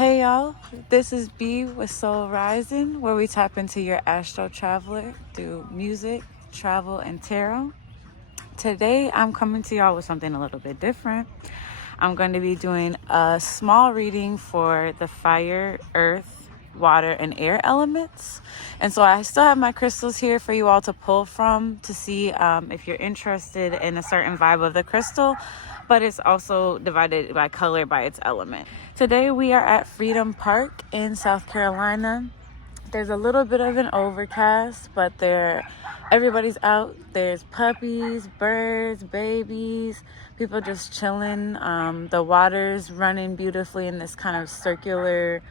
Hey y'all, this is B with Soul Rising, where we tap into your astro traveler through music, travel, and tarot. Today I'm coming to y'all with something a little bit different. I'm going to be doing a small reading for the fire, earth, water, and air elements. And so I still have my crystals here for you all to pull from to see if you're interested in a certain vibe of the crystal, but it's also divided by color by its element. Today we are at Freedom Park in South Carolina. There's a little bit of an overcast, but everybody's out. There's puppies, birds, babies, people just chilling. The water's running beautifully in this kind of circular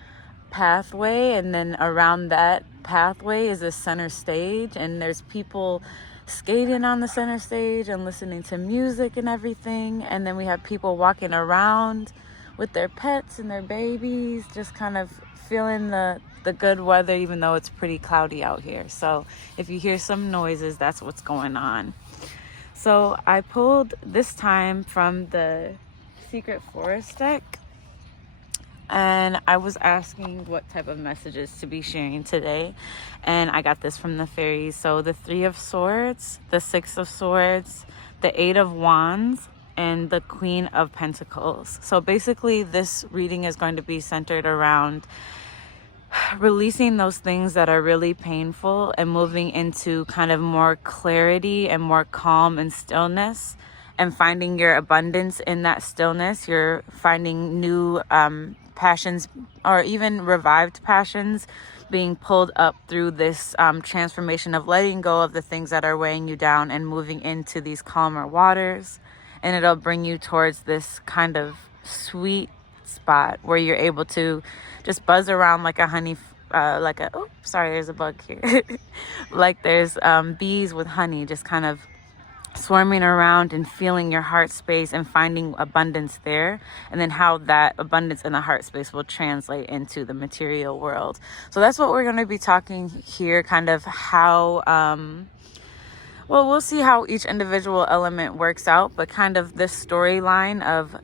pathway, and then around that pathway is a center stage, and there's people skating on the center stage and listening to music and everything. And then we have people walking around with their pets and their babies, just kind of feeling the good weather, even though it's pretty cloudy out here. So if you hear some noises, that's what's going on. So I pulled this time from the Secret Forest deck, and I was asking what type of messages to be sharing today, and I got this from the fairies. So the Three of Swords, the Six of Swords, the Eight of Wands, and the Queen of Pentacles. So basically this reading is going to be centered around releasing those things that are really painful and moving into kind of more clarity and more calm and stillness, and finding your abundance in that stillness. You're finding new passions, or even revived passions, being pulled up through this transformation of letting go of the things that are weighing you down and moving into these calmer waters. And it'll bring you towards this kind of sweet spot where you're able to just buzz around like a honey, there's a bug here. Like there's bees with honey, just kind of swarming around and feeling your heart space and finding abundance there, and then how that abundance in the heart space will translate into the material world. So that's what we're going to be talking here, kind of how we'll see how each individual element works out, but kind of this storyline of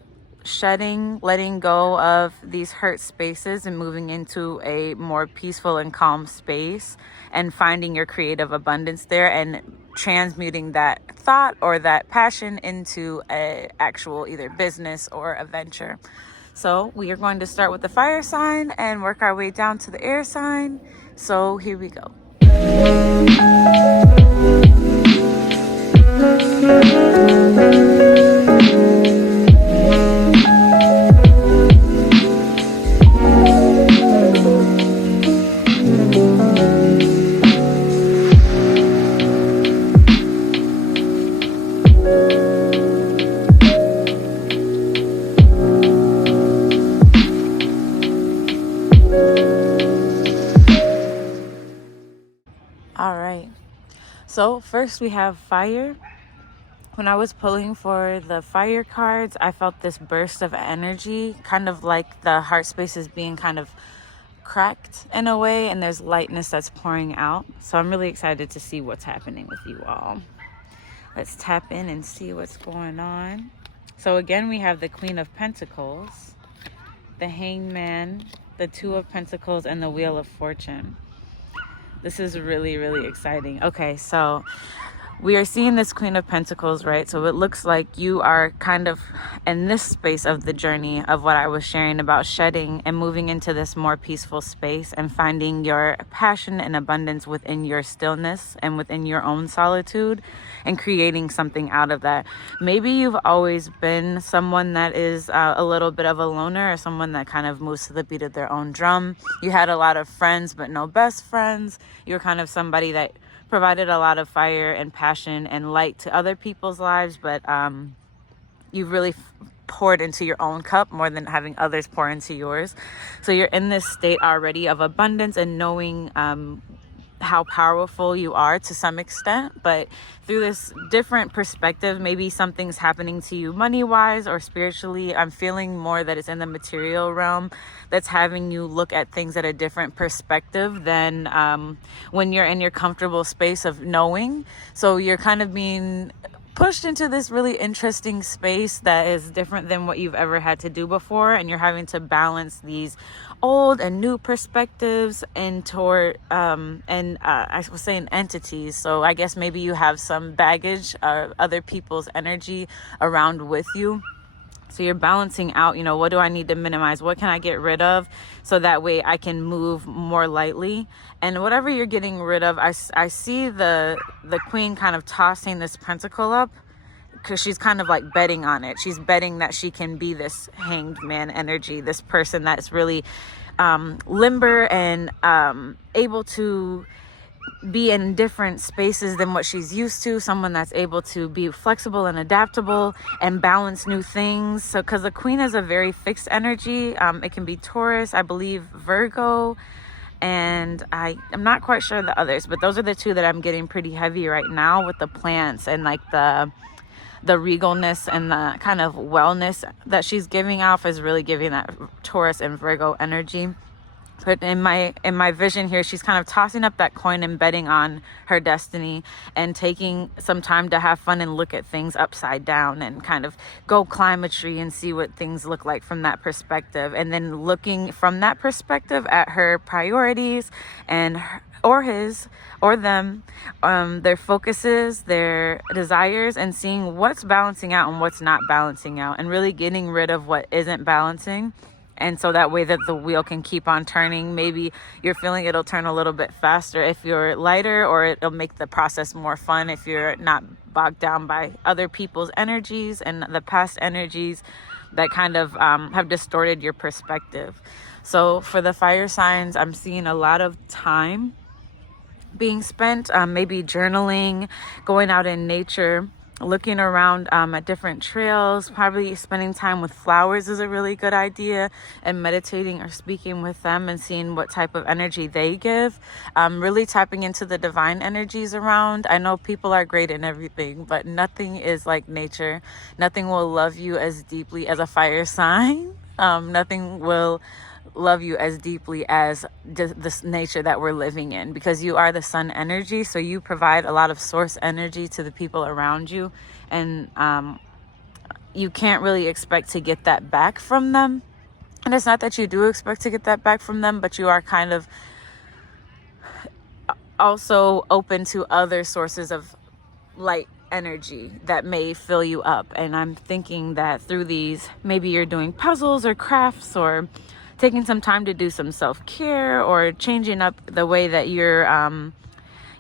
shedding, letting go of these hurt spaces and moving into a more peaceful and calm space, and finding your creative abundance there, and transmuting that thought or that passion into a actual either business or a venture. So we are going to start with the fire sign and work our way down to the air sign. So here we go. All right. So first we have fire. When I was pulling for the fire cards, I felt this burst of energy, kind of like the heart space is being kind of cracked in a way, and there's lightness that's pouring out. So I'm really excited to see what's happening with you all. Let's tap in and see what's going on. So again, we have the Queen of Pentacles, the Hangman, the Two of Pentacles, and the Wheel of Fortune. This is really, really exciting. Okay, so we are seeing this Queen of Pentacles, right? So it looks like you are kind of in this space of the journey of what I was sharing about shedding and moving into this more peaceful space and finding your passion and abundance within your stillness and within your own solitude, and creating something out of that. Maybe you've always been someone that is a little bit of a loner, or someone that kind of moves to the beat of their own drum. You had a lot of friends, but no best friends. You're kind of somebody that provided a lot of fire and passion and light to other people's lives, but you've really poured into your own cup more than having others pour into yours. So you're in this state already of abundance and knowing how powerful you are to some extent, but through this different perspective, maybe something's happening to you money-wise or spiritually. I'm feeling more that it's in the material realm that's having you look at things at a different perspective than when you're in your comfortable space of knowing. So you're kind of being pushed into this really interesting space that is different than what you've ever had to do before, and you're having to balance these old and new perspectives and toward I was saying entities. So I guess maybe you have some baggage, other people's energy around with you. So you're balancing out, what do I need to minimize? What can I get rid of so that way I can move more lightly? And whatever you're getting rid of, I see the queen kind of tossing this pentacle up, because she's kind of like betting on it. She's betting that she can be this hanged man energy, this person that's really limber and able to be in different spaces than what she's used to, someone that's able to be flexible and adaptable and balance new things. So because the queen is a very fixed energy, it can be Taurus, I believe Virgo, and I'm not quite sure the others, but those are the two that I'm getting pretty heavy right now with the plants and like the regalness and the kind of wellness that she's giving off is really giving that Taurus and Virgo energy. But in my vision here, she's kind of tossing up that coin and betting on her destiny and taking some time to have fun and look at things upside down and kind of go climb a tree and see what things look like from that perspective. And then looking from that perspective at her priorities and or his or them, their focuses, their desires, and seeing what's balancing out and what's not balancing out, and really getting rid of what isn't balancing. And so that way that the wheel can keep on turning. Maybe you're feeling it'll turn a little bit faster if you're lighter, or it'll make the process more fun if you're not bogged down by other people's energies and the past energies that kind of have distorted your perspective. So for the fire signs, I'm seeing a lot of time being spent, maybe journaling, going out in nature, looking around at different trails. Probably spending time with flowers is a really good idea, and meditating or speaking with them and seeing what type of energy they give. Really tapping into the divine energies around. I know people are great in everything, but nothing is like nature. Nothing will love you as deeply as a fire sign. Nothing will love you as deeply as this nature that we're living in, because you are the sun energy. So you provide a lot of source energy to the people around you, and you can't really expect to get that back from them. And it's not that you do expect to get that back from them, but you are kind of also open to other sources of light energy that may fill you up. And I'm thinking that through these, maybe you're doing puzzles or crafts, or taking some time to do some self-care, or changing up the way that your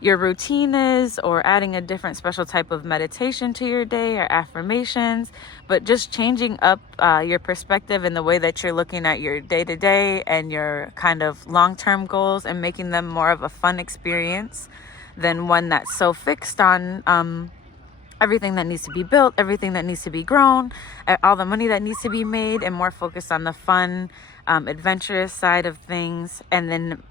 routine is, or adding a different special type of meditation to your day, or affirmations. But just changing up your perspective and the way that you're looking at your day-to-day and your kind of long-term goals, and making them more of a fun experience than one that's so fixed on everything that needs to be built, everything that needs to be grown, all the money that needs to be made, and more focused on the fun, adventurous side of things. And then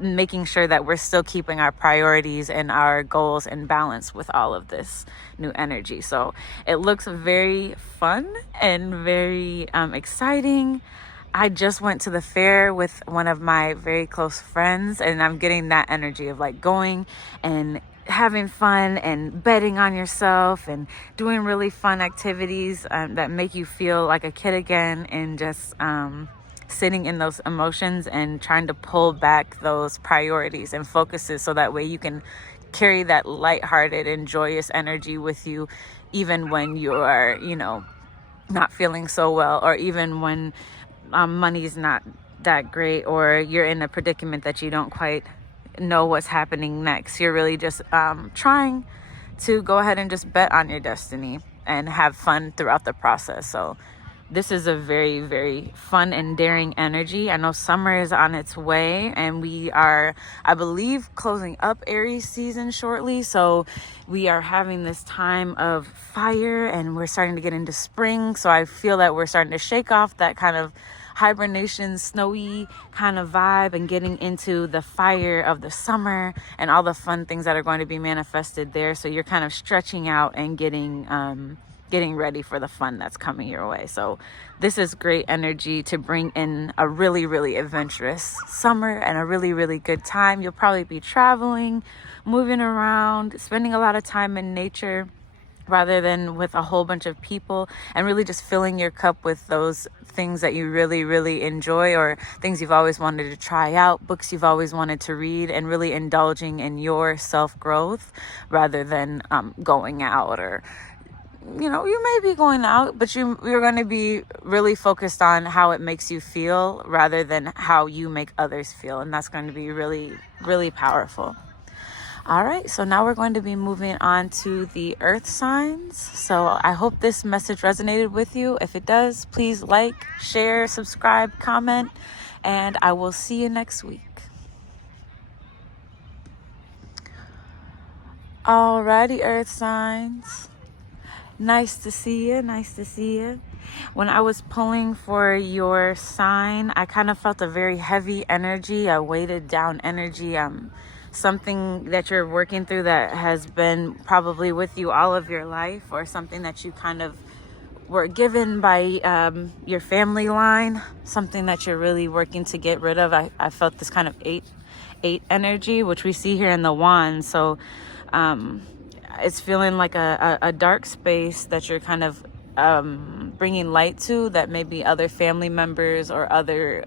making sure that we're still keeping our priorities and our goals in balance with all of this new energy. So it looks very fun and very exciting. I just went to the fair with one of my very close friends, and I'm getting that energy of like going and having fun and betting on yourself and doing really fun activities that make you feel like a kid again, and just sitting in those emotions and trying to pull back those priorities and focuses, so that way you can carry that lighthearted and joyous energy with you, even when you are, not feeling so well, or even when money's not that great, or you're in a predicament that you don't quite know what's happening next. You're really just trying to go ahead and just bet on your destiny and have fun throughout the process. So this is a very, very fun and daring energy. I know summer is on its way, and we are, I believe, closing up Aries season shortly. So we are having this time of fire, and we're starting to get into spring. So I feel that we're starting to shake off that kind of hibernation, snowy kind of vibe, and getting into the fire of the summer and all the fun things that are going to be manifested there. So you're kind of stretching out and getting ready for the fun that's coming your way. So this is great energy to bring in a really, really adventurous summer and a really, really good time. You'll probably be traveling, moving around, spending a lot of time in nature, rather than with a whole bunch of people, and really just filling your cup with those things that you really, really enjoy, or things you've always wanted to try out, books you've always wanted to read, and really indulging in your self-growth rather than going out. Or, you know, you may be going out, but you're going to be really focused on how it makes you feel rather than how you make others feel. And that's going to be really, really powerful. All right, so now we're going to be moving on to the earth signs. So I hope this message resonated with you. If it does, please like, share, subscribe, comment, and I will see you next week. Alrighty, earth signs. Nice to see you. Nice to see you. When I was pulling for your sign, I kind of felt a very heavy energy, a weighted down energy. Something that you're working through that has been probably with you all of your life, or something that you kind of were given by your family line, something that you're really working to get rid of. I felt this kind of eight energy, which we see here in the wand. So it's feeling like a dark space that you're kind of bringing light to, that maybe other family members or other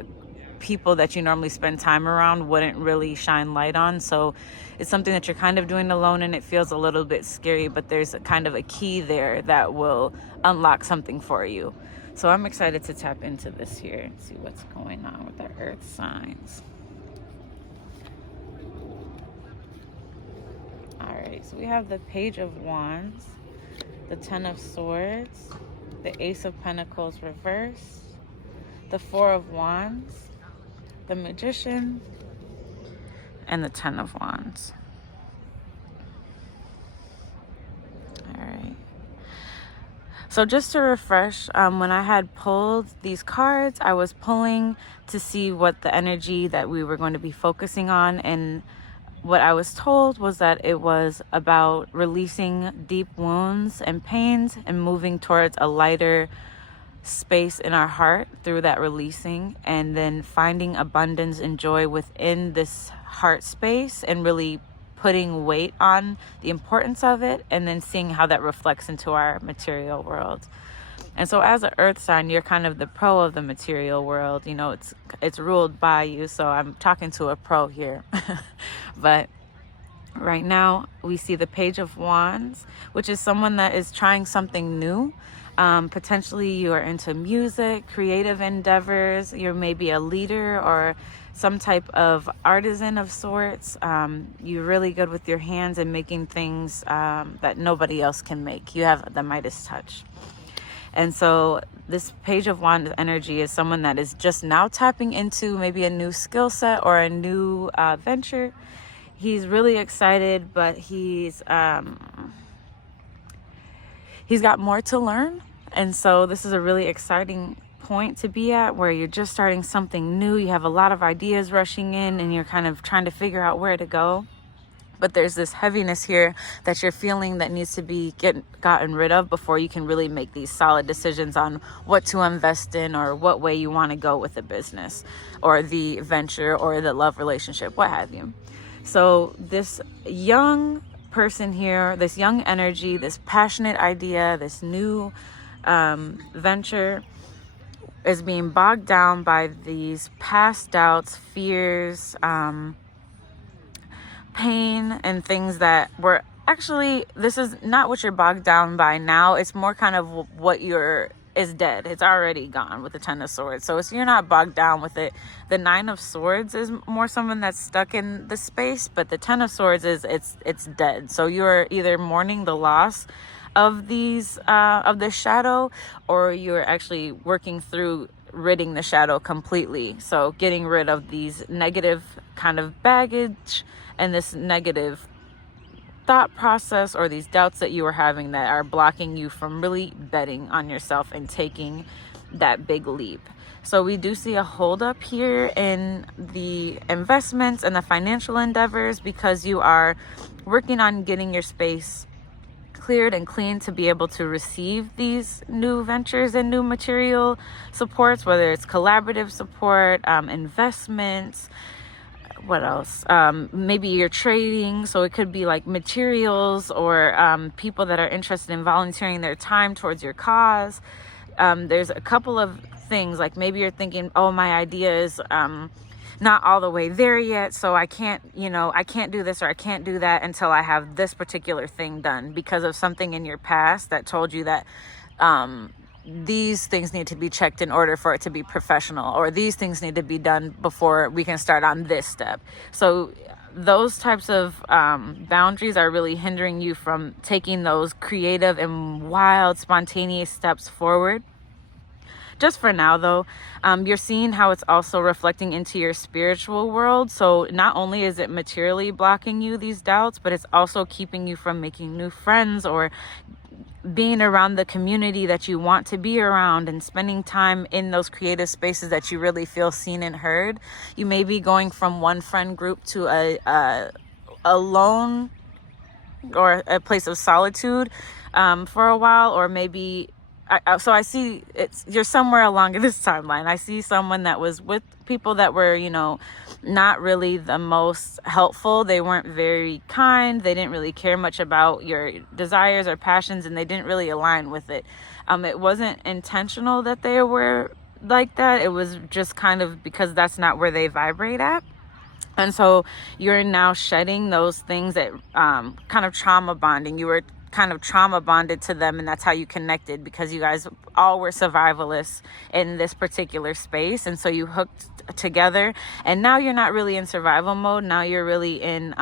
people that you normally spend time around wouldn't really shine light on. So it's something that you're kind of doing alone, and it feels a little bit scary, but there's a kind of a key there that will unlock something for you. So I'm excited to tap into this here and see what's going on with the earth signs. All right, so we have the Page of Wands, the Ten of Swords, the Ace of Pentacles reverse, the Four of Wands, the Magician, and the Ten of Wands. All right. So just to refresh, when I had pulled these cards, I was pulling to see what the energy that we were going to be focusing on, and what I was told was that it was about releasing deep wounds and pains and moving towards a lighter space in our heart through that releasing, and then finding abundance and joy within this heart space, and really putting weight on the importance of it, and then seeing how that reflects into our material world. And so as an earth sign, you're kind of the pro of the material world. You know, it's ruled by you, so I'm talking to a pro here. But right now we see the Page of Wands, which is someone that is trying something new. Potentially you are into music, creative endeavors. You're maybe a leader or some type of artisan of sorts. You're really good with your hands and making things that nobody else can make. You have the Midas touch. And so this Page of Wands energy is someone that is just now tapping into maybe a new skill set or a new venture. He's really excited, but he's got more to learn. And so this is a really exciting point to be at, where you're just starting something new. You have a lot of ideas rushing in, and you're kind of trying to figure out where to go. But there's this heaviness here that you're feeling that needs to be gotten rid of before you can really make these solid decisions on what to invest in, or what way you want to go with the business or the venture or the love relationship, what have you. So this young person here, this young energy, this passionate idea, this new venture is being bogged down by these past doubts, fears, pain, and things that were actually, this is not what you're bogged down by now. It's more kind of what is dead. It's already gone with the Ten of Swords. So you're not bogged down with it. The Nine of Swords is more someone that's stuck in the space, but the Ten of Swords is it's dead. So you're either mourning the loss of these of the shadow, or you're actually working through ridding the shadow completely. So getting rid of these negative kind of baggage and this negative thought process, or these doubts that you were having that are blocking you from really betting on yourself and taking that big leap. So we do see a hold up here in the investments and the financial endeavors, because you are working on getting your space cleared and clean to be able to receive these new ventures and new material supports, whether it's collaborative support, investments, what else? Maybe you're trading, so it could be like materials, or people that are interested in volunteering their time towards your cause. There's a couple of things, like maybe you're thinking, oh, my idea is not all the way there yet, so I can't, I can't do this or I can't do that until I have this particular thing done, because of something in your past that told you that these things need to be checked in order for it to be professional, or these things need to be done before we can start on this step. So those types of boundaries are really hindering you from taking those creative and wild, spontaneous steps forward. Just for now, though, you're seeing how it's also reflecting into your spiritual world. So not only is it materially blocking you, these doubts, but it's also keeping you from making new friends, or being around the community that you want to be around, and spending time in those creative spaces that you really feel seen and heard. You may be going from one friend group to a lone, or a place of solitude for a while, or maybe so I see you're somewhere along this timeline. I see someone that was with people that were, not really the most helpful. They weren't very kind. They didn't really care much about your desires or passions, and they didn't really align with it. It wasn't intentional that they were like that. It was just kind of because that's not where they vibrate at. And so you're now shedding those things that kind of trauma bonding. You were kind of trauma bonded to them, and that's how you connected, because you guys all were survivalists in this particular space, and so you hooked together. And now you're not really in survival mode. Now you're really in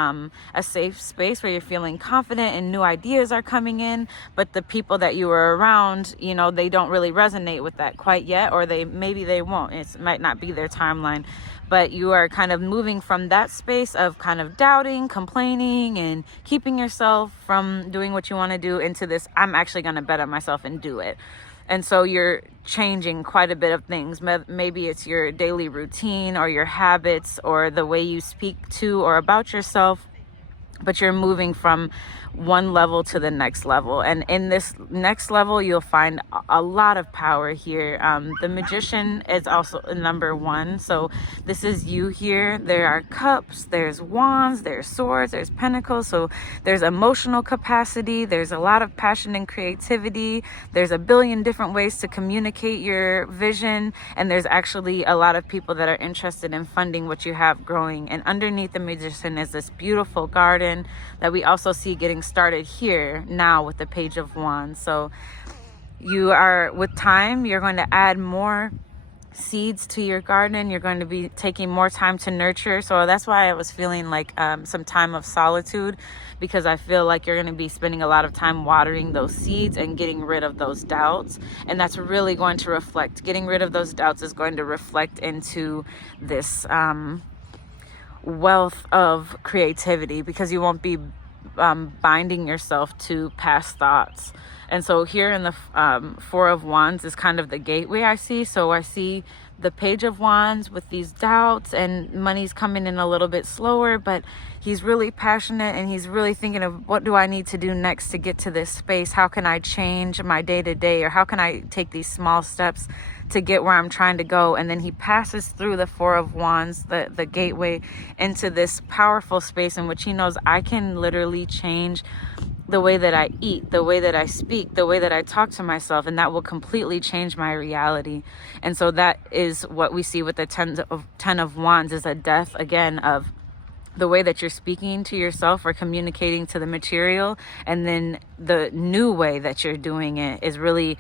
a safe space where you're feeling confident and new ideas are coming in, but the people that you were around, they don't really resonate with that quite yet, or maybe they won't. It might not be their timeline. But you are kind of moving from that space of kind of doubting, complaining, and keeping yourself from doing what you want to do into this, I'm actually going to bet on myself and do it. And so you're changing quite a bit of things. Maybe it's your daily routine, or your habits, or the way you speak to or about yourself. But you're moving from one level to the next level. And in this next level, you'll find a lot of power here. The Magician is also number 1. So this is you here. There are cups, there's wands, there's swords, there's pentacles. So there's emotional capacity. There's a lot of passion and creativity. There's a billion different ways to communicate your vision. And there's actually a lot of people that are interested in funding what you have growing. And underneath the Magician is this beautiful garden that we also see getting started here now with the Page of Wands. So you are, with time, you're going to add more seeds to your garden. You're going to be taking more time to nurture. So that's why I was feeling like some time of solitude, because I feel like you're going to be spending a lot of time watering those seeds and getting rid of those doubts. And that's really going to reflect, getting rid of those doubts is going to reflect into this wealth of creativity, because you won't be binding yourself to past thoughts. And so here in the Four of Wands is kind of the gateway I see. So I see the Page of Wands with these doubts, and money's coming in a little bit slower, but he's really passionate, and he's really thinking of, what do I need to do next to get to this space? How can I change my day-to-day, or how can I take these small steps to get where I'm trying to go? And then he passes through the Four of Wands, the gateway, into this powerful space in which he knows, I can literally change the way that I eat, the way that I speak, the way that I talk to myself, and that will completely change my reality. And so that is what we see with the Ten of Wands, is a death again of the way that you're speaking to yourself or communicating to the material. And then the new way that you're doing it is really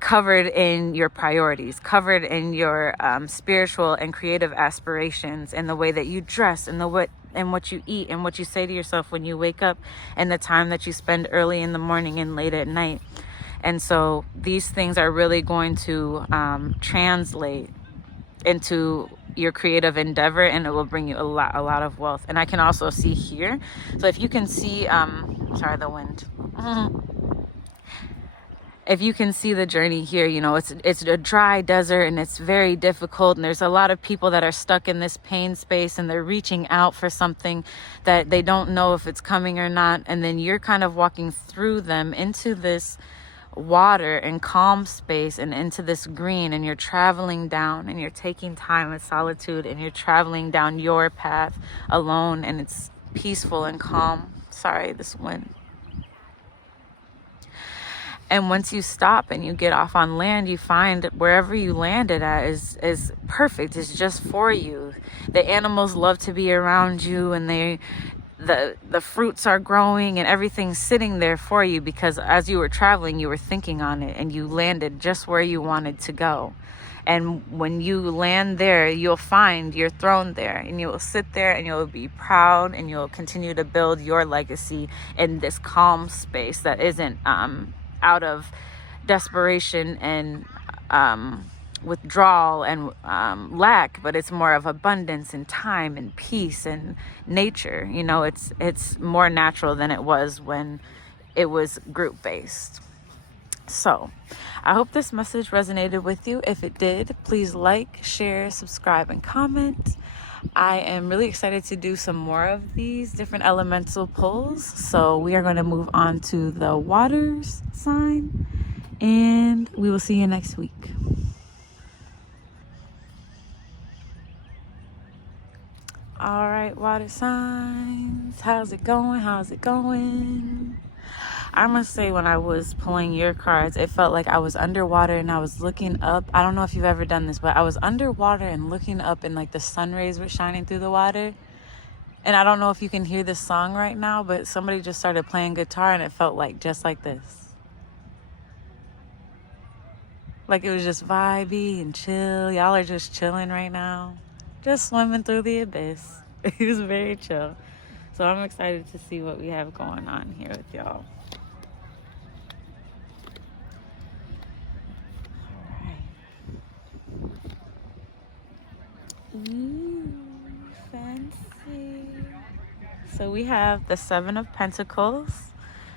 covered in your priorities, covered in your spiritual and creative aspirations, and the way that you dress, and what you eat, and what you say to yourself when you wake up, and the time that you spend early in the morning and late at night. And so these things are really going to translate into your creative endeavor, and it will bring you a lot of wealth. And I can also see here, so if you can see sorry, the wind. If you can see the journey here, it's a dry desert, and it's very difficult, and there's a lot of people that are stuck in this pain space, and they're reaching out for something that they don't know if it's coming or not. And then you're kind of walking through them into this water and calm space and into this green, and you're traveling down and you're taking time in solitude and you're traveling down your path alone, and it's peaceful and calm. Sorry, this wind. And once you stop and you get off on land, you find wherever you landed at is perfect. It's just for you. The animals love to be around you, and the fruits are growing and everything's sitting there for you, because as you were traveling, you were thinking on it and you landed just where you wanted to go. And when you land there, you'll find your throne there, and you'll sit there and you'll be proud, and you'll continue to build your legacy in this calm space that isn't out of desperation and withdrawal and lack, but it's more of abundance and time and peace and nature. You know, it's more natural than it was when it was group based. So I hope this message resonated with you. If it did, please like, share, subscribe, and comment. I am really excited to do some more of these different elemental pulls. So we are going to move on to the waters sign, and we will see you next week. All right, water signs, how's it going? I must say, when I was pulling your cards, it felt like I was underwater and I was looking up. I don't know if you've ever done this, but I was underwater and looking up, and like the sun rays were shining through the water. And I don't know if you can hear this song right now, but somebody just started playing guitar, and it felt like just like this. Like it was just vibey and chill. Y'all are just chilling right now, just swimming through the abyss. It was very chill. So I'm excited to see what we have going on here with y'all. Ooh, fancy. So we have the Seven of Pentacles,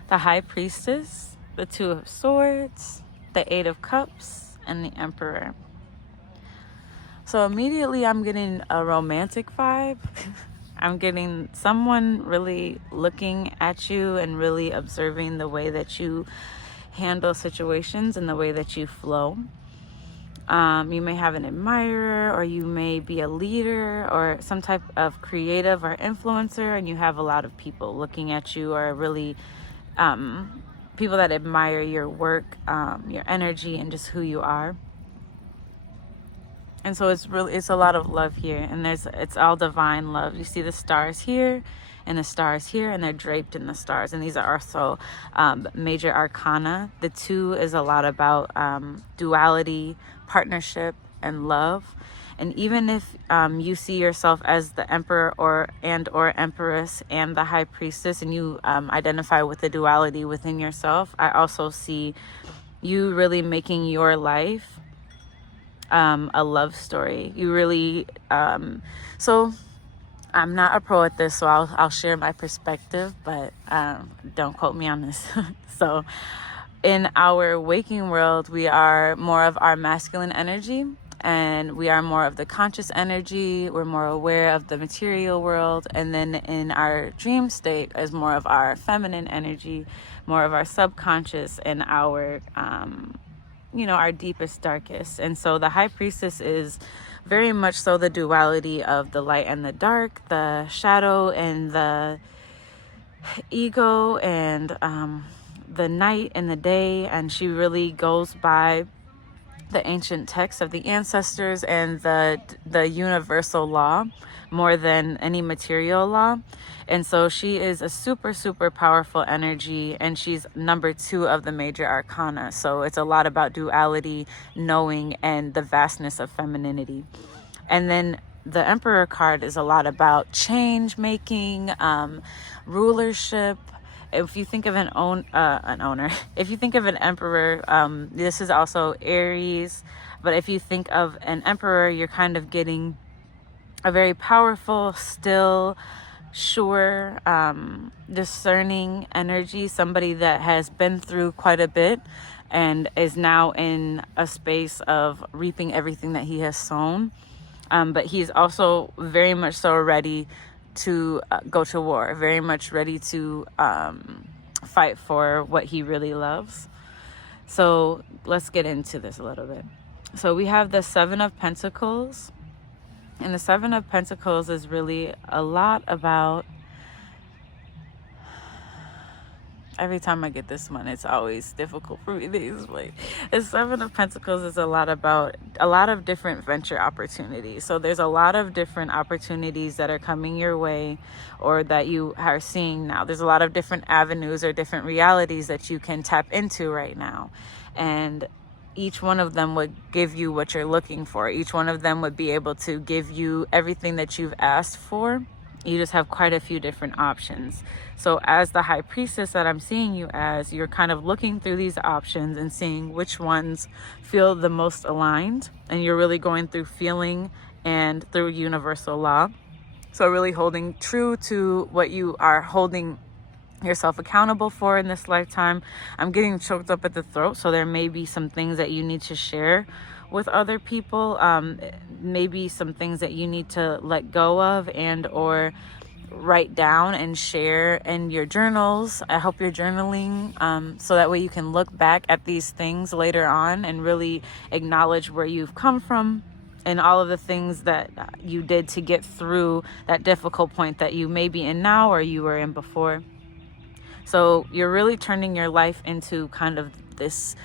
the High Priestess, the Two of Swords, the Eight of Cups, and the Emperor. So immediately I'm getting a romantic vibe. I'm getting someone really looking at you and really observing the way that you handle situations and the way that you flow. You may have an admirer, or you may be a leader or some type of creative or influencer, and you have a lot of people looking at you, or really people that admire your work, your energy, and just who you are. And so it's a lot of love here, and it's all divine love. You see the stars here and the stars here, and they're draped in the stars, and these are also major arcana. The two is a lot about duality, partnership, and love. And even if you see yourself as the emperor or empress and the high priestess, and you identify with the duality within yourself, I also see you really making your life a love story. You really so I'm not a pro at this, so I'll share my perspective, but don't quote me on this. So in our waking world, we are more of our masculine energy, and we are more of the conscious energy. We're more aware of the material world. And then in our dream state is more of our feminine energy, more of our subconscious, and our our deepest, darkest. And so the high priestess is very much so the duality of the light and the dark, the shadow and the ego, and the night and the day. And she really goes by the ancient texts of the ancestors and the universal law more than any material law. And so she is a super, super powerful energy, and she's number 2 of the major arcana. So it's a lot about duality, knowing, and the vastness of femininity. And then the Emperor card is a lot about change making, rulership. If you think of an owner, if you think of an emperor, this is also Aries. But if you think of an emperor, you're kind of getting a very powerful, still, sure, discerning energy. Somebody that has been through quite a bit and is now in a space of reaping everything that he has sown. But he's also very much so ready to go to war, very much ready to fight for what he really loves. So let's get into this a little bit. So we have the Seven of Pentacles, and the Seven of Pentacles is really a lot about, every time I get this one, it's always difficult for me to explain. The Seven of Pentacles is a lot about a lot of different venture opportunities. So there's a lot of different opportunities that are coming your way, or that you are seeing now. There's a lot of different avenues or different realities that you can tap into right now. And each one of them would give you what you're looking for. Each one of them would be able to give you everything that you've asked for. You just have quite a few different options. So as the High Priestess that I'm seeing you as, you're kind of looking through these options and seeing which ones feel the most aligned. And you're really going through feeling and through universal law. So really holding true to what you are holding yourself accountable for in this lifetime. I'm getting choked up at the throat, so there may be some things that you need to share with other people, maybe some things that you need to let go of and or write down and share in your journals. I hope you're journaling, so that way you can look back at these things later on and really acknowledge where you've come from and all of the things that you did to get through that difficult point that you may be in now or you were in before. So you're really turning your life into kind of this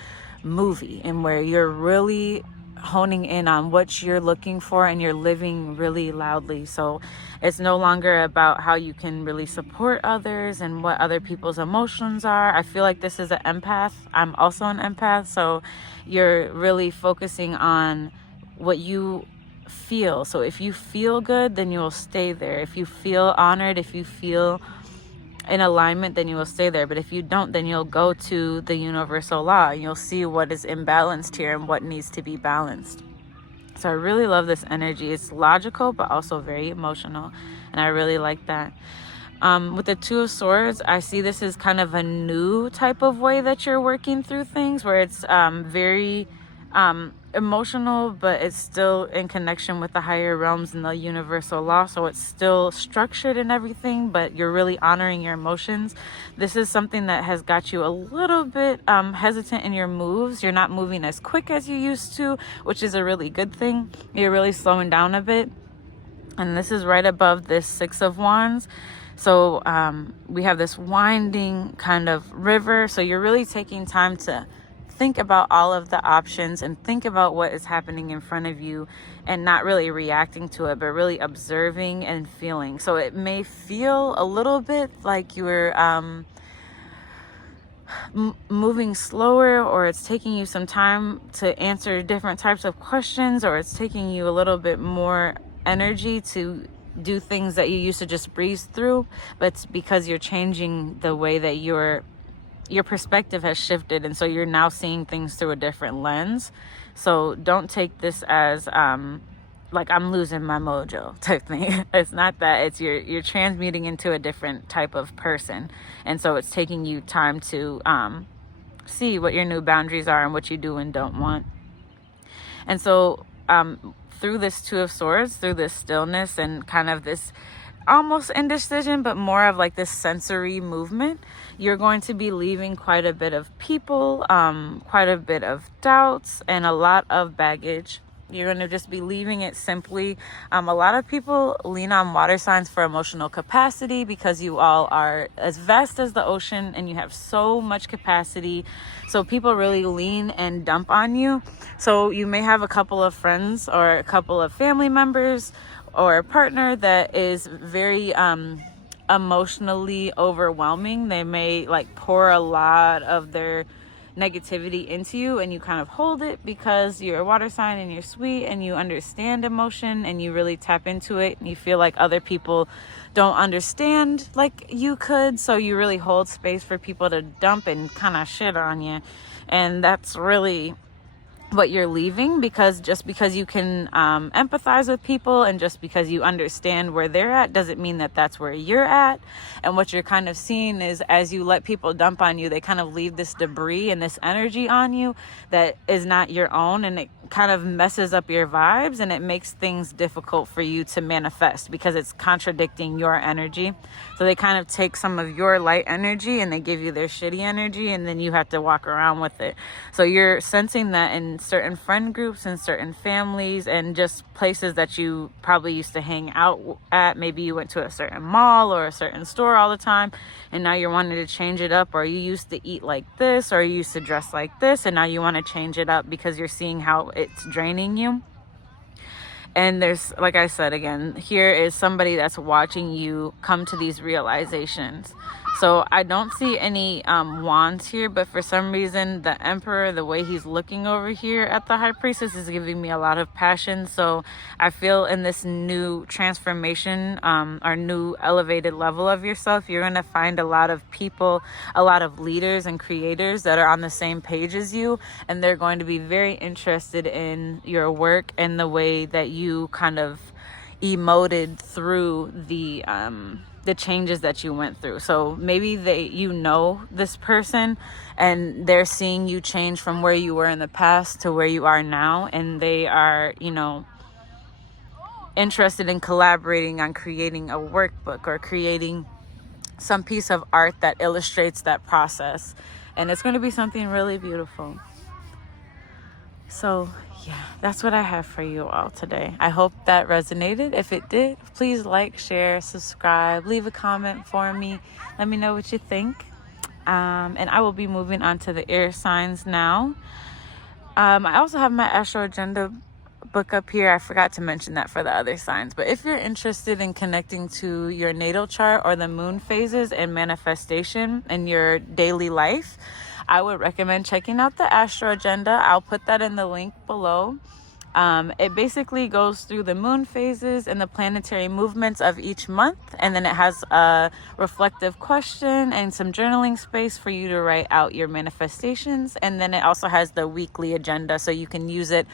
movie, and where you're really honing in on what you're looking for and you're living really loudly. So it's no longer about how you can really support others and what other people's emotions are. I feel like this is an empath. I'm also an empath. So you're really focusing on what you feel. So if you feel good, then you'll stay there. If you feel honored, if you feel in alignment, then you will stay there. But if you don't, then you'll go to the universal law and you'll see what is imbalanced here and what needs to be balanced. So I really love this energy. It's logical but also very emotional, and I really like that. With the Two of Swords, I see this as kind of a new type of way that you're working through things, where it's very emotional, but it's still in connection with the higher realms and the universal law. So it's still structured and everything, but you're really honoring your emotions. This is something that has got you a little bit hesitant in your moves. You're not moving as quick as you used to, which is a really good thing. You're really slowing down a bit. And this is right above this Six of Wands. So we have this winding kind of river. So you're really taking time to think about all of the options and think about what is happening in front of you, and not really reacting to it, but really observing and feeling. So it may feel a little bit like you're moving slower, or it's taking you some time to answer different types of questions, or it's taking you a little bit more energy to do things that you used to just breeze through. But it's because you're changing the way that your perspective has shifted, and so you're now seeing things through a different lens. So don't take this as like I'm losing my mojo type thing. It's not that. It's you're transmuting into a different type of person, and so it's taking you time to see what your new boundaries are and what you do and don't want. And so through this Two of Swords, through this stillness and kind of this almost indecision, but more of like this sensory movement, you're going to be leaving quite a bit of people, quite a bit of doubts, and a lot of baggage. You're going to just be leaving it simply. A lot of people lean on water signs for emotional capacity, because you all are as vast as the ocean and you have so much capacity. So people really lean and dump on you. So you may have a couple of friends or a couple of family members or a partner that is very emotionally overwhelming. They may like pour a lot of their negativity into you, and you kind of hold it because you're a water sign and you're sweet and you understand emotion and you really tap into it, and you feel like other people don't understand like you could. So you really hold space for people to dump and kind of shit on you. And that's really what you're leaving, because just because you can empathize with people and just because you understand where they're at doesn't mean that that's where you're at. And what you're kind of seeing is, as you let people dump on you, they kind of leave this debris and this energy on you that is not your own, and it kind of messes up your vibes, and it makes things difficult for you to manifest because it's contradicting your energy. So they kind of take some of your light energy and they give you their shitty energy, and then you have to walk around with it. So you're sensing that in certain friend groups and certain families and just places that you probably used to hang out at. Maybe you went to a certain mall or a certain store all the time, and now you're wanting to change it up. Or you used to eat like this, or you used to dress like this, and now you want to change it up because you're seeing how it's draining you. And there's, like I said, again, here is somebody that's watching you come to these realizations. So I don't see any wands here, but for some reason, the Emperor, the way he's looking over here at the High Priestess, is giving me a lot of passion. So I feel in this new transformation or new elevated level of yourself, you're going to find a lot of people, a lot of leaders and creators that are on the same page as you. And they're going to be very interested in your work and the way that you kind of emoted through the changes that you went through. So maybe you know this person and they're seeing you change from where you were in the past to where you are now, and they are, interested in collaborating on creating a workbook or creating some piece of art that illustrates that process. And it's going to be something really beautiful. So yeah, that's what I have for you all today. I hope that resonated. If it did, please like, share, subscribe, leave a comment for me. Let me know what you think. And I will be moving on to the air signs now. I also have my Astro Agenda book up here. I forgot to mention that for the other signs. But if you're interested in connecting to your natal chart or the moon phases and manifestation in your daily life, I would recommend checking out the Astro Agenda. I'll put that in the link below. It basically goes through the moon phases and the planetary movements of each month. And then it has a reflective question and some journaling space for you to write out your manifestations. And then it also has the weekly agenda, so you can use it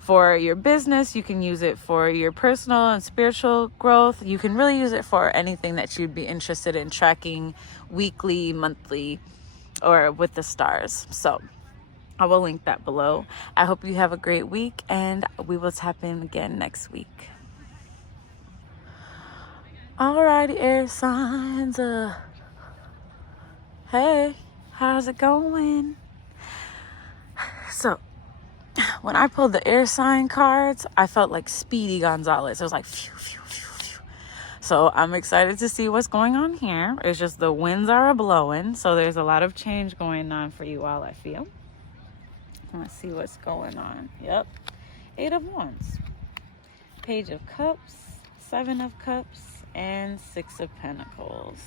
for your business. You can use it for your personal and spiritual growth. You can really use it for anything that you'd be interested in tracking weekly, monthly, or with the stars. So I will link that below. I hope you have a great week, and we will tap in again next week. Alrighty, air signs. Hey, how's it going? So when I pulled the air sign cards, I felt like Speedy Gonzalez. It was like phew, phew, phew, phew. So I'm excited to see what's going on here. It's just the winds are blowing, so there's a lot of change going on for you all, I feel. Let's see what's going on. Yep. 8 of Wands. Page of Cups, 7 of Cups, and 6 of Pentacles.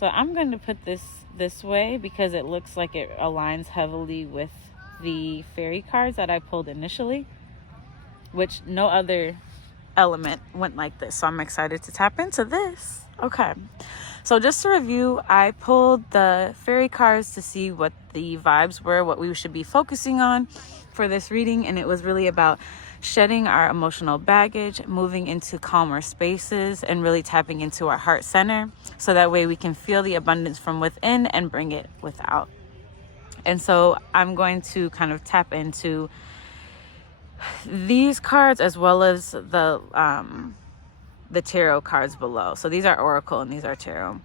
So I'm going to put this way because it looks like it aligns heavily with the fairy cards that I pulled initially, which no other element went like this. So I'm excited to tap into this. Okay. So just to review, I pulled the fairy cards to see what the vibes were, what we should be focusing on for this reading. And it was really about shedding our emotional baggage, moving into calmer spaces, and really tapping into our heart center. So that way we can feel the abundance from within and bring it without. And so I'm going to kind of tap into these cards as well as the tarot cards below. So these are oracle and these are tarot.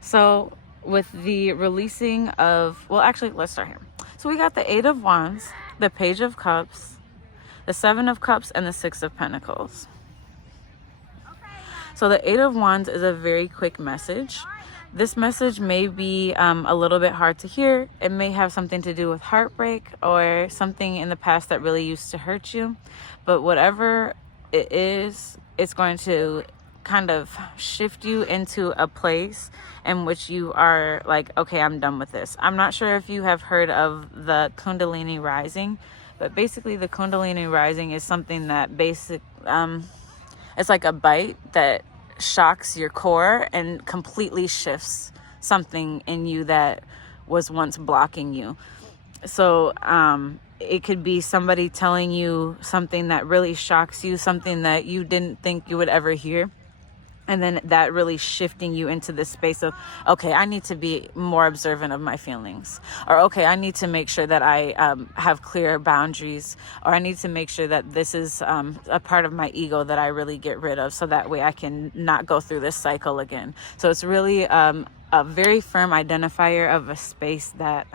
So with the releasing of, well, actually, let's start here. So we got the 8 of Wands, the Page of Cups, the 7 of Cups, and the 6 of Pentacles. So the 8 of Wands is a very quick message. This message may be a little bit hard to hear. It may have something to do with heartbreak or something in the past that really used to hurt you. But whatever it is, it's going to kind of shift you into a place in which you are like, okay, I'm done with this. I'm not sure if you have heard of the Kundalini Rising, but basically the Kundalini Rising is something that it's like a bite that shocks your core and completely shifts something in you that was once blocking you. So it could be somebody telling you something that really shocks you, something that you didn't think you would ever hear. And then that really shifting you into this space of, okay, I need to be more observant of my feelings. Or, okay, I need to make sure that I have clear boundaries. Or I need to make sure that this is a part of my ego that I really get rid of, so that way I can not go through this cycle again. So it's really a very firm identifier of a space that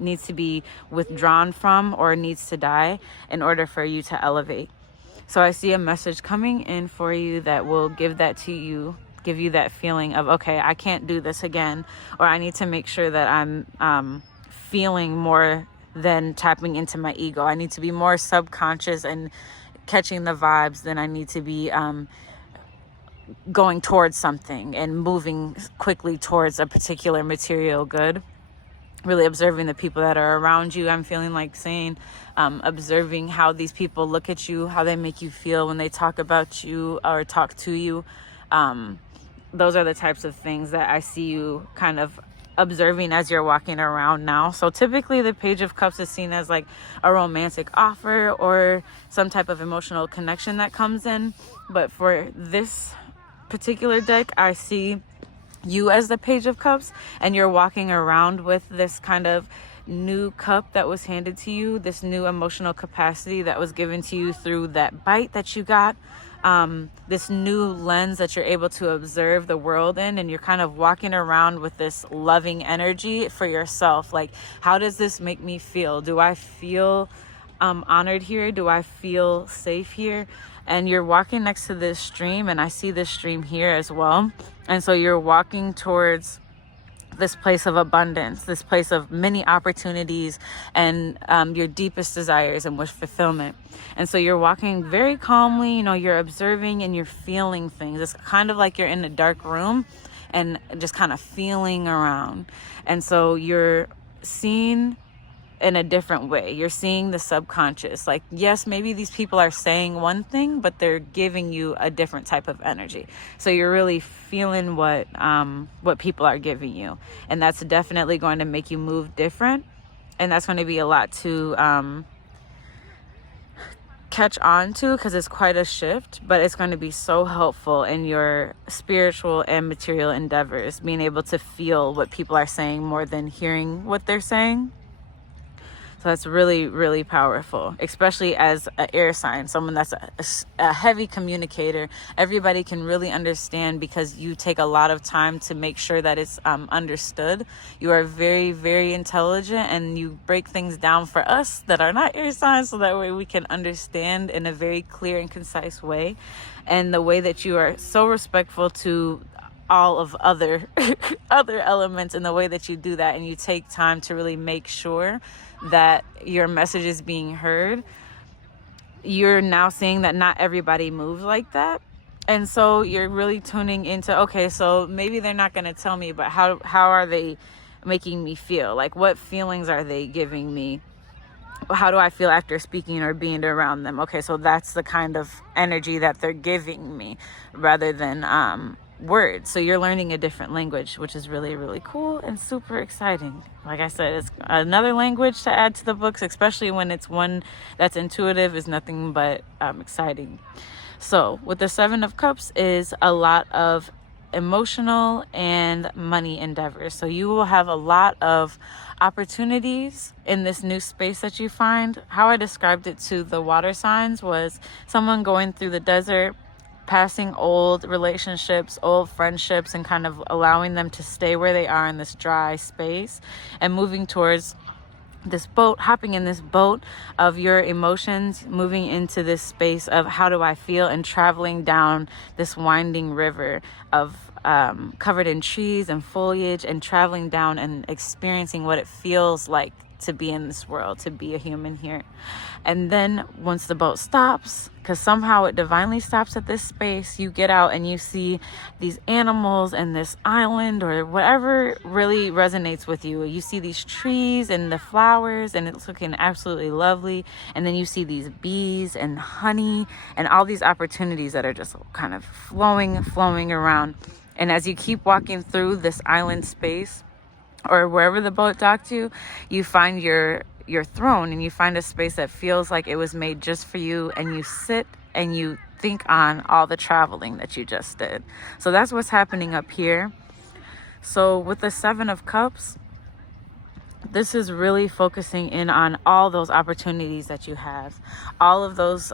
needs to be withdrawn from or needs to die in order for you to elevate. So I see a message coming in for you that will give that to you, give you that feeling of, okay, I can't do this again, or I need to make sure that I'm feeling more than tapping into my ego. I need to be more subconscious and catching the vibes than I need to be going towards something and moving quickly towards a particular material good. Really observing the people that are around you. I'm feeling like saying, observing how these people look at you, how they make you feel when they talk about you or talk to you. Those are the types of things that I see you kind of observing as you're walking around now. So typically the Page of Cups is seen as like a romantic offer or some type of emotional connection that comes in. But for this particular deck, I see you as the Page of Cups, and you're walking around with this kind of new cup that was handed to you, this new emotional capacity that was given to you through that bite that you got, this new lens that you're able to observe the world in, and you're kind of walking around with this loving energy for yourself. Like, how does this make me feel? Do I feel honored here? Do I feel safe here? And you're walking next to this stream, and I see this stream here as well. And so you're walking towards this place of abundance, this place of many opportunities and your deepest desires and wish fulfillment. And so you're walking very calmly, you're observing and you're feeling things. It's kind of like you're in a dark room and just kind of feeling around. And so you're seeing in a different way. You're seeing the subconscious. Like, yes, maybe these people are saying one thing, but they're giving you a different type of energy. So you're really feeling what people are giving you. And that's definitely going to make you move different. And that's going to be a lot to catch on to, because it's quite a shift, but it's going to be so helpful in your spiritual and material endeavors, being able to feel what people are saying more than hearing what they're saying. So that's really, really powerful, especially as an air sign, someone that's a heavy communicator. Everybody can really understand because you take a lot of time to make sure that it's understood. You are very, very intelligent, and you break things down for us that are not air signs, so that way we can understand in a very clear and concise way. And the way that you are so respectful to all of other elements, in the way that you do that, and you take time to really make sure that your message is being heard. You're now seeing that not everybody moves like that. And so you're really tuning into, okay, so maybe they're not going to tell me, but how are they making me feel? Like, what feelings are they giving me? How do I feel after speaking or being around them? Okay, so that's the kind of energy that they're giving me, rather than words. So you're learning a different language, which is really, really cool and super exciting. Like I said, it's another language to add to the books, especially when it's one that's intuitive, is nothing but exciting. So with the Seven of Cups is a lot of emotional and money endeavors. So you will have a lot of opportunities in this new space that you find. How I described it to the water signs was someone going through the desert, passing old relationships, old friendships, and kind of allowing them to stay where they are in this dry space, and moving towards this boat, hopping in this boat of your emotions, moving into this space of how do I feel, and traveling down this winding river of covered in trees and foliage, and traveling down and experiencing what it feels like to be in this world, to be a human here. And then once the boat stops, because somehow it divinely stops at this space, you get out and you see these animals and this island, or whatever really resonates with you. You see these trees and the flowers, and it's looking absolutely lovely. And then you see these bees and honey and all these opportunities that are just kind of flowing around. And as you keep walking through this island space, or wherever the boat docked you, you find your your throne and you find a space that feels like it was made just for you, and you sit and you think on all the traveling that you just did. So that's what's happening up here. So with the Seven of Cups, this is really focusing in on all those opportunities that you have, all of those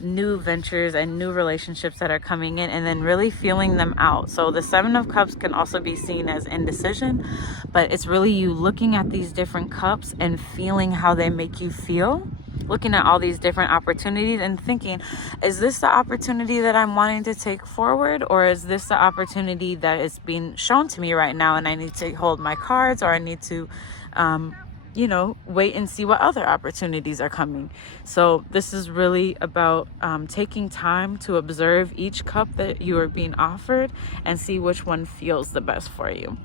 new ventures and new relationships that are coming in, and then really feeling them out. So the Seven of Cups can also be seen as indecision, but it's really you looking at these different cups and feeling how they make you feel, looking at all these different opportunities and thinking, is this the opportunity that I'm wanting to take forward, or is this the opportunity that is being shown to me right now and I need to hold my cards, or I need to wait and see what other opportunities are coming. So this is really about taking time to observe each cup that you are being offered and see which one feels the best for you.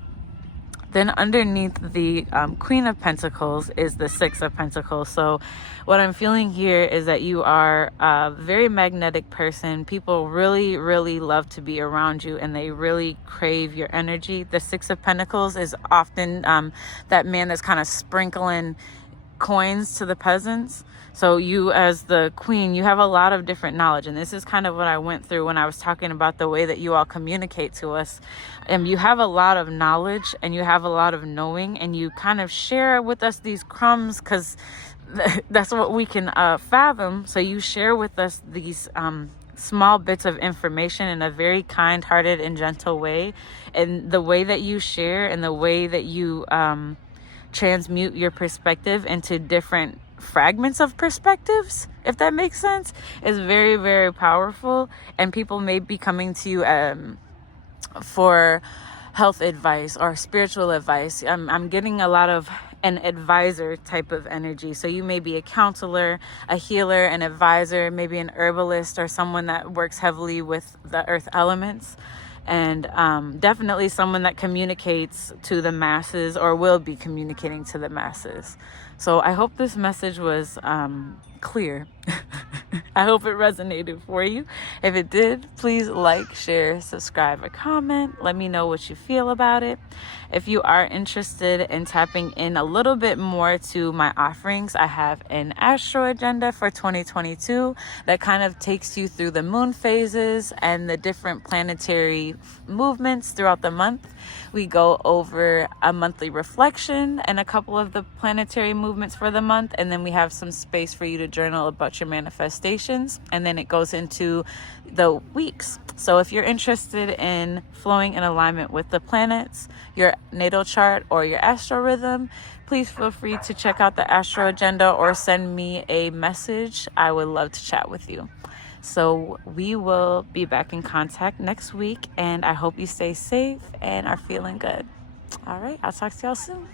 Then underneath the Queen of Pentacles is the Six of Pentacles. So what I'm feeling here is that you are a very magnetic person. People really, really love to be around you, and they really crave your energy. The Six of Pentacles is often that man that's kind of sprinkling coins to the peasants. So you, as the queen, you have a lot of different knowledge, and this is kind of what I went through when I was talking about the way that you all communicate to us. You have a lot of knowledge and you have a lot of knowing, and you kind of share with us these crumbs because that's what we can fathom. So you share with us these small bits of information in a very kind-hearted and gentle way, and the way that you share and the way that you transmute your perspective into different fragments of perspectives, if that makes sense, is very, very powerful. And people may be coming to you for health advice or spiritual advice. I'm getting a lot of an advisor type of energy. So you may be a counselor, a healer, an advisor, maybe an herbalist, or someone that works heavily with the earth elements. And definitely someone that communicates to the masses, or will be communicating to the masses. So I hope this message was clear. I hope it resonated for you. If it did, please like, share, subscribe, or comment. Let me know what you feel about it. If you are interested in tapping in a little bit more to my offerings, I have an Astro Agenda for 2022 that kind of takes you through the moon phases and the different planetary movements throughout the month. We go over a monthly reflection and a couple of the planetary movements for the month, and then we have some space for you to journal about your manifestations, and then it goes into the weeks. So if you're interested in flowing in alignment with the planets, your natal chart, or your astro rhythm, please feel free to check out the Astro Agenda or send me a message. I would love to chat with you. So we will be back in contact next week, and I hope you stay safe and are feeling good. All right, I'll talk to y'all soon.